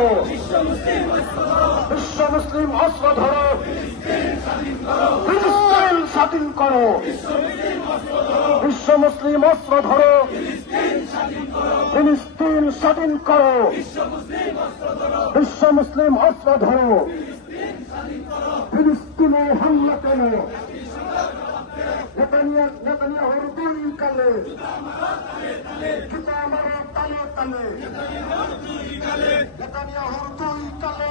ধরো, বিশ্ব মুসলিম অস্ত্র ধরো, ফিলিস্তিন স্বাধীন করো, বিশ্ব মুসলিম অস্ত্র ধরো, ফিলিস্তিন স্বাধীন করো, বিশ্ব মুসলিম অস্ত্র ধরো, ফিলিস্তিনে হামলা করো, নেতানিয়াহুর দুই কালে জুতা মারো তালে তালে, নেতানিয়াহুর দুই কালে